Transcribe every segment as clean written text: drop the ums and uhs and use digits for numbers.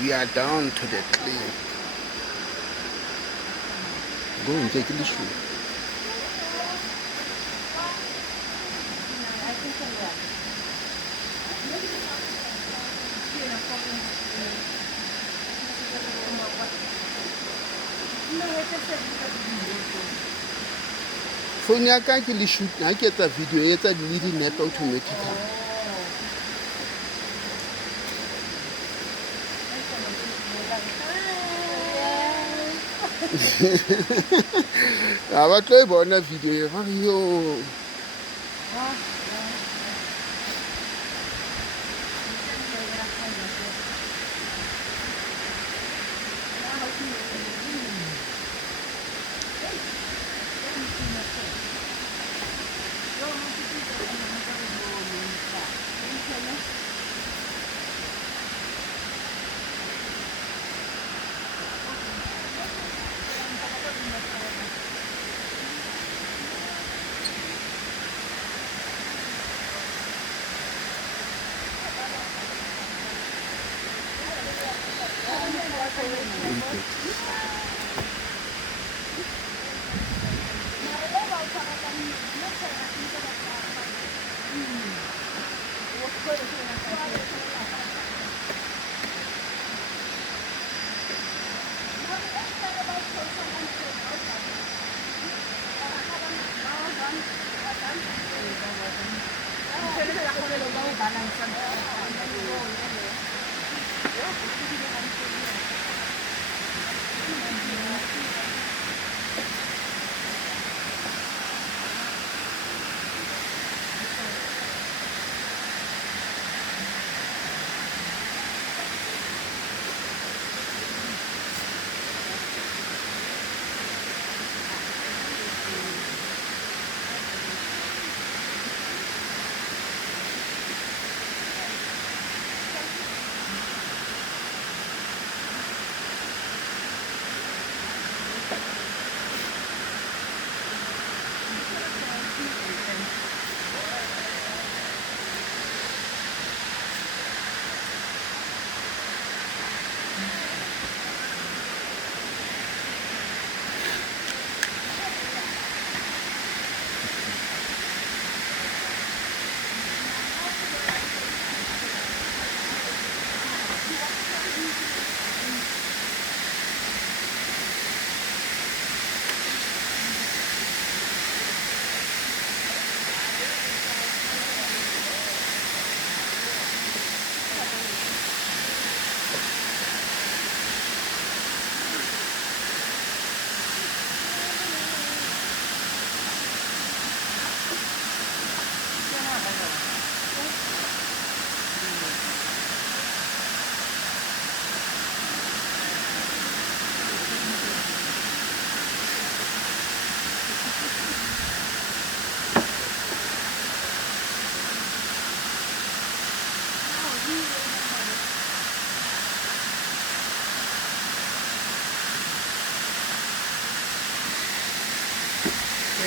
We are down to the clean. Go and take the shoe. Phone ya ka ke le shoot ha ke etsa video e etsa le dinepe automatically. Ha ba tlo e bona video e ba re yo.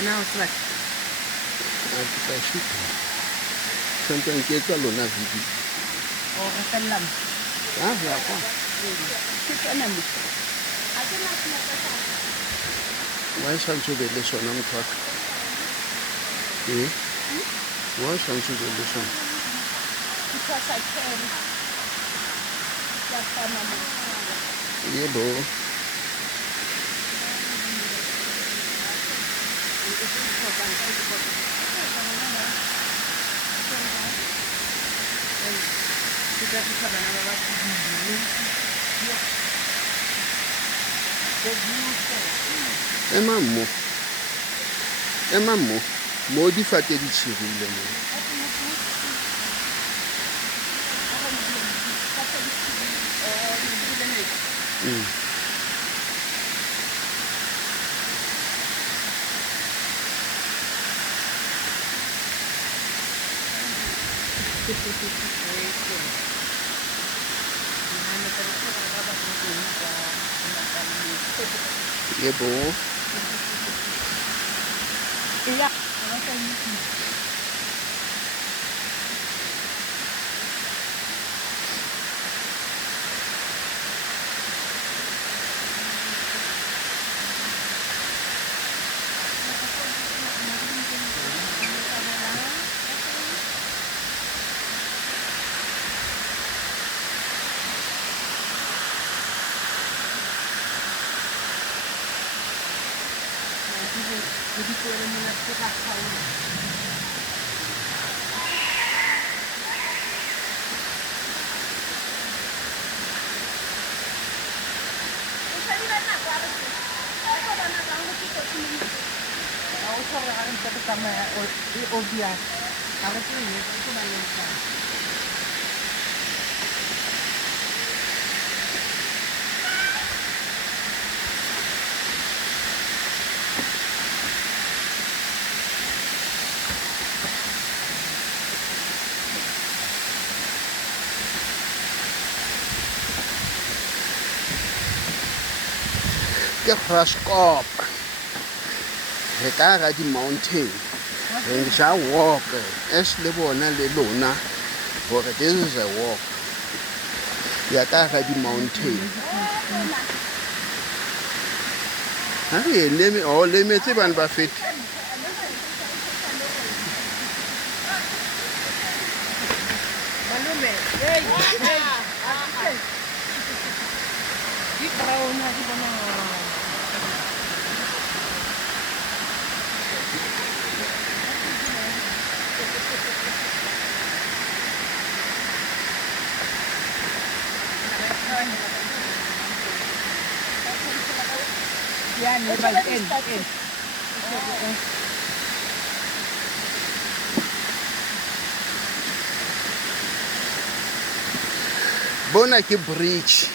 Now it's what? Kita shoot. Sometimes kita lona video. Oh, kasalam. Ah, ya apa? Shoot ka namin. Why shan't you be listen on talk? Eh? Why shan't you be listen? Because I can. That's why I'm Yeah, bro. Emma mo di fate di cirile mo. Very cool. Yebo. Iya. Jadi ko alam mo na sila kayo. Ako sa rin sa tama o bias. Para po yun, ito na yun sa. Ke graskop. Re ka ga di-mountain. Re sha walk. Es le bona le lona. Gore this is a walk. Ya ka ga di-mountain. Ha re le metse bana ba feta. Malume, hey, hey. Di brown na di ba na. Yan, in. Bona ke bridge.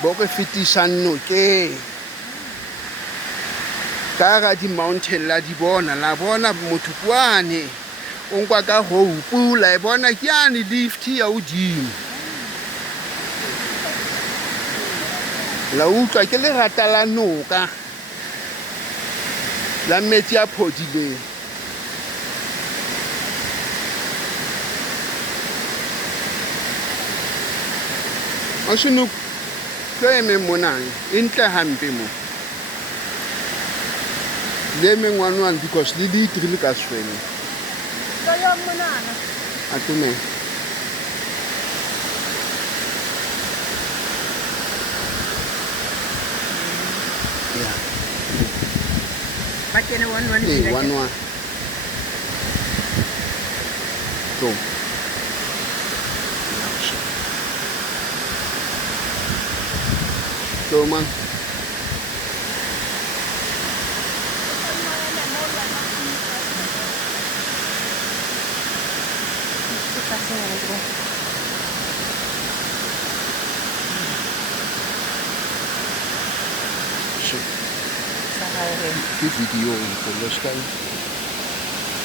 Bo ke fetisang nokeng. Ka ga di-mountain la di bona. La bona motho kwane. O nkwa ka hope. La e bona ke yane lift ya hodimo. La utlwa ke lerata la noka. La metsi a phodileng. A se no tlo eme monang e ntle hampe mo le mengwanwane because le diitrile ka swene a tome yeah Ba't yan one to so man ke video ko lo ska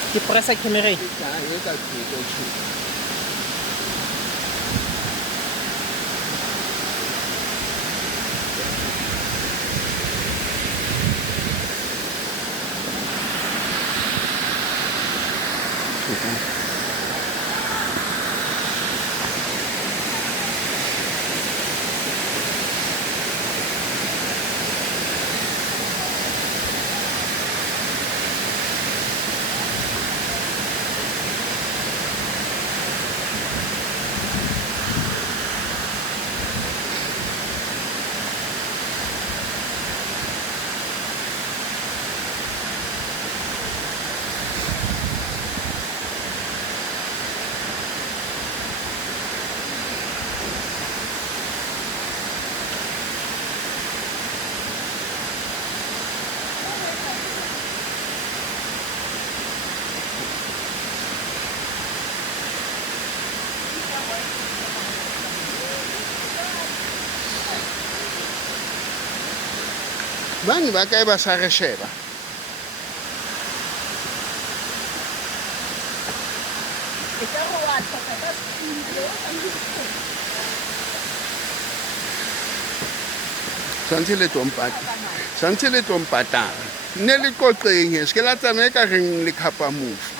Ke presa camera. Bani ba kae ba sa re sheba Santse le tlo mpatala. Ne le qoqeng he, se la tsamaya ka reng le khapa mofu.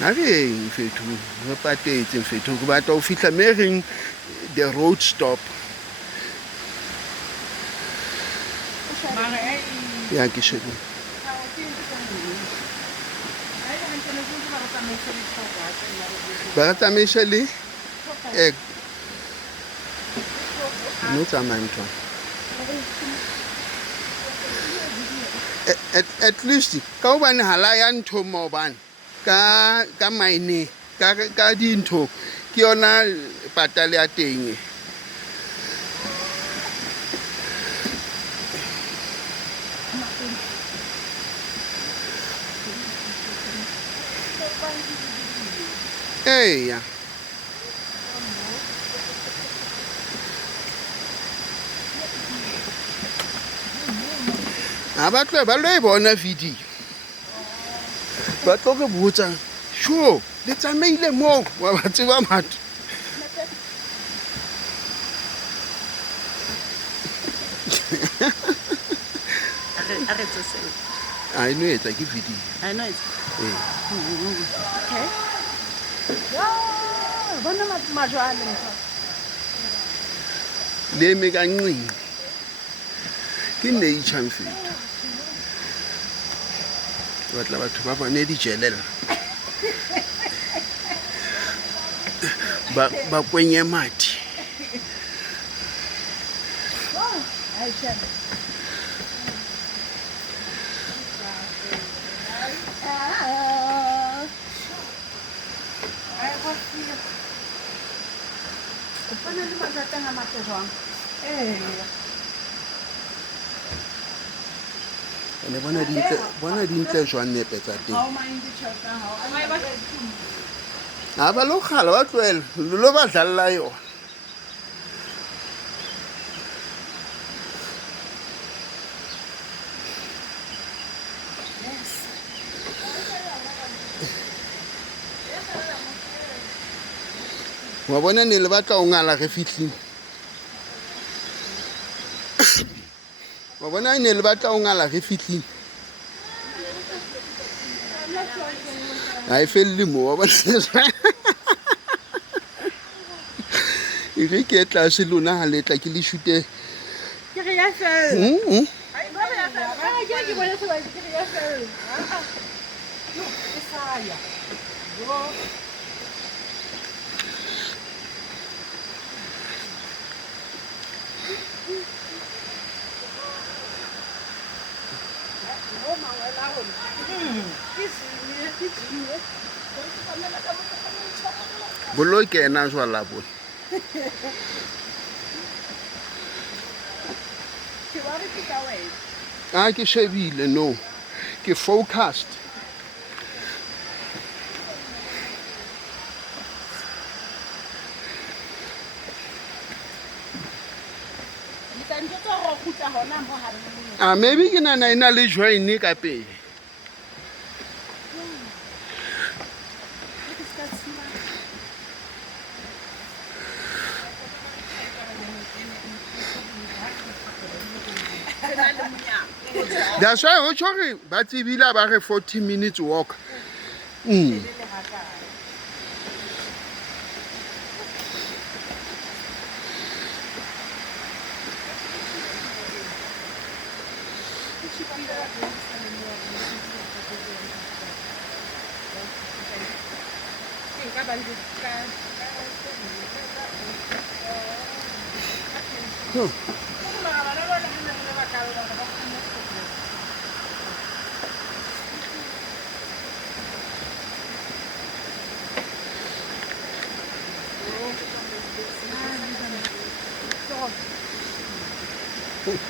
A reng fethu, re patetse fethu, ke batla ho fihla me reng the road stop. Ya ke shebile. Ba re tsamaisa le no tsamaya ntho. At least ka hobane hala ya ntho mo bana ka maine ka dintho ke yona patale ya teng. Eya ba tlo ba lo e bona video ba tlo ke botsa sure le tsamaile mo wa ba tseba matho I know etsa ke video. I know it. Okay. Bona majwale mfa. Le me kancini. Ke nature mfethu. Batla batho ba bone dijelela. Ba kwenye mathi. Aisha. Ne bona dintle jwang nepe tsa teng. Ha ba lo khala ba tlohela lo ba dlalla yona. Wa bona ne le batla o ngala re fihlile. Wa bona ne le batla o ngala re fihlile. Ai felle mo wa bona. E re ke tla se lona ha letla ke le shute. Ke re ya fela. Ai ba ya fela. Ke bona se ba ke re ya fela. No, ke saya. Go. Bolo ke ena jwala bo. Ke wa re ka wena. Ah ke shebile no. Ke focused. Ah maybe ke nana ina le join ka pele. That's why o tshware ba tsebile ba re 40 minutes walk.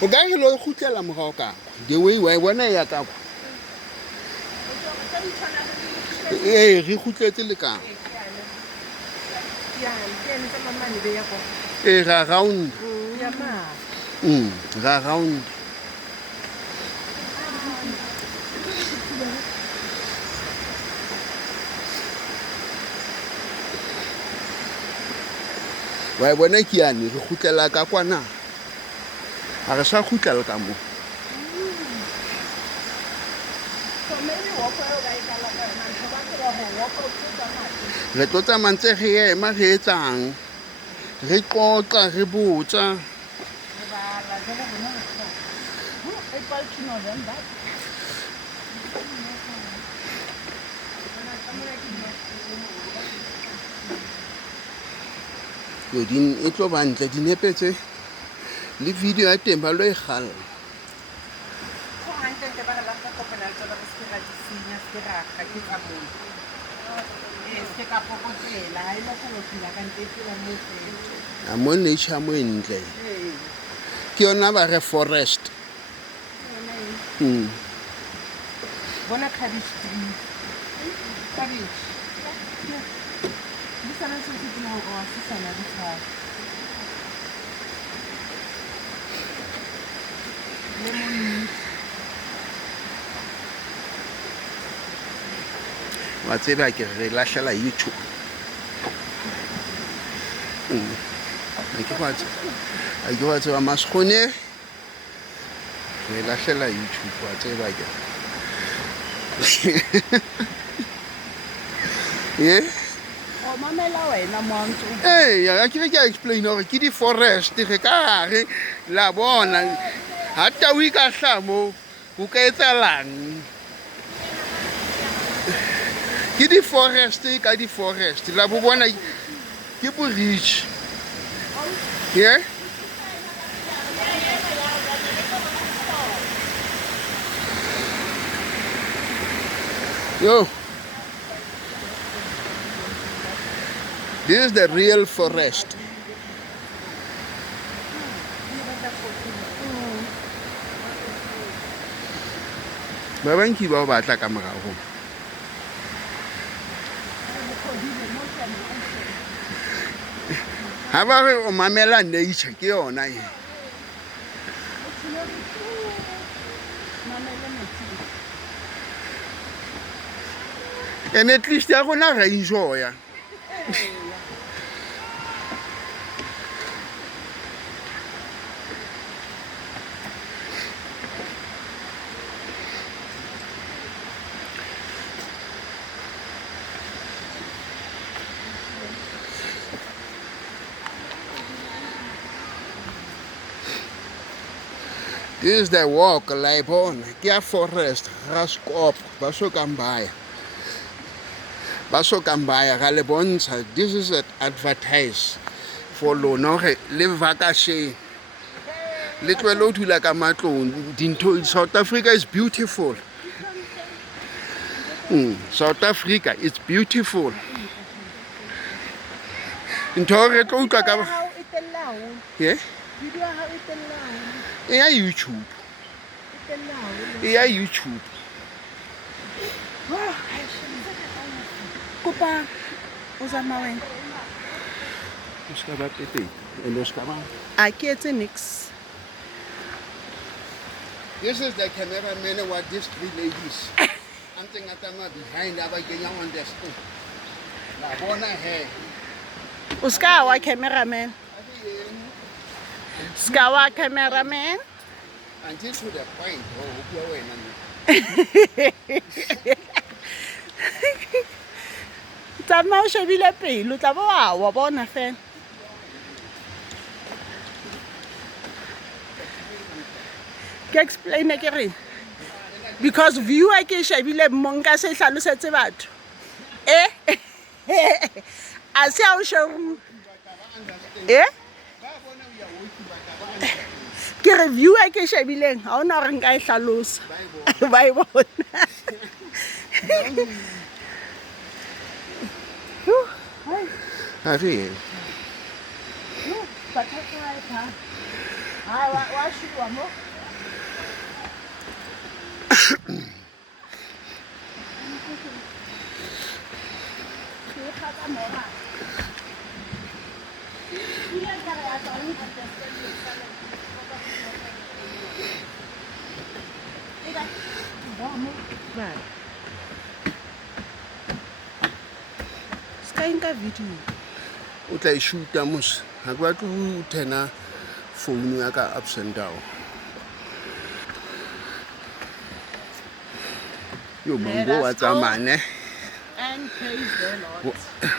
O ka re lo khutlela morao ka the way wa bona ya ka kwa re khutletse le ka ra round Ga round. Wa e bona ke yane re khutlela ka kwana. Ha re sa khutlela ka mo. Re tlo tsamaya ntse re ema re etsang. Re qoqa re botsa. Din e tlo ba ntle dinepe tse le video ya teng ba lo e galla. A mo nature mo ntle. Ke yona ba re forest. Bona cabbage tree. Cabbage. This one is something like this one is lemon meat. Wa tseba ke re lahlela YouTube. Ke wa tseba maskhone re lahlela YouTube wa tseba ke. Yeah. Mamela wena mwanto. Ya ke explain hore ke di forest re ka re la bona hata o ikahla mo o ka etsalang. Ke di forest ka di forest la bo bona ke bo rich. Yeah. Yo. This is the real forest. Ba banki ba o batla ka morago. Ha ba re o mamela nature ke yona e. And at least ya gona ra enjoy. This is the walk like on Kia forest graskop baso kambaya galebonsa. This is an advertise for lona re le vacation le tlwelo dula ka matlong dintho. South Africa is beautiful. South Africa is beautiful. Ntho re tlo utlwa ka yeah. Yeah, YouTube. Yeah, YouTube. Kupa uzama wena. Uskaba pete. Uskaba. Aki etse nix. This is the cameraman what these three ladies. I'm thinking atama behind aba kenya on the stone. La bona he. Uskawa cameraman. Skawa cameraman. Until to the point, Tama o shebile pele, tla ba wa bona fela. Ke explain ke re. Because viewer ke shebile monka se hlalosetse batho. A se a o shuru. Ke review ke shebileng ha ona re nka e hlalosa ba e bona. Happy. Wa shua mo. Vale. Ska nka video. O tla e shoota mos. Ha ke batle o thena phone ya ka upside down. Yo mongo wa tsamaya ne. And praise the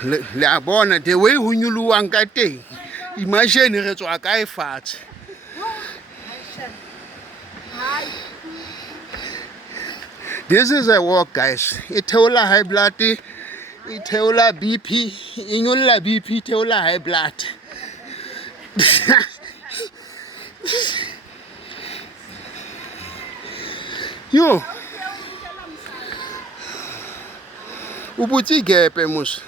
Lord. Le a bona the way ho nyuluwang ka teng. Imagine re tswa kae fatshe. This is a walk, guys. It theola high blood, it theola BP, inyolla BP, theola high blood. Yo, ubutsi gepe mos.